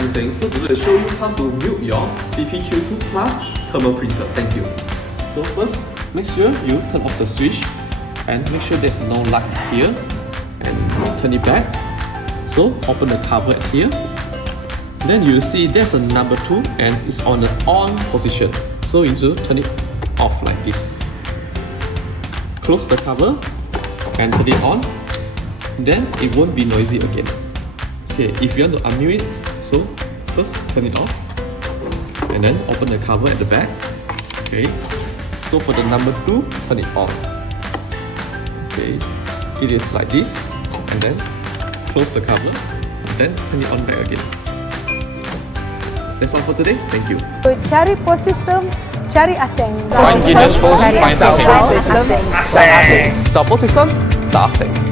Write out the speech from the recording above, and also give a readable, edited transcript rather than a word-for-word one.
Tai Yong Seng. So today I'll show you how to build your CPQ2 Plus thermal printer. Thank you. So first, make sure you turn off the switch and make sure there's no light here and turn it back. So open the cover here. Then you see there's a number 2 and it's on the on position. So you need to turn it off like this. Close the cover and turn it on. Then it won't be noisy again. Okay, if you want to unmute it, so first turn it off and then open the cover at the back. Okay, so for the number 2, turn it on. Okay, it is like this, and then close the cover, and then turn it on back again. That's all for today. Thank you. So, cari post system, cari aseng. Find Genius Post, find Aseng. Aseng. 找 post system 找 Aseng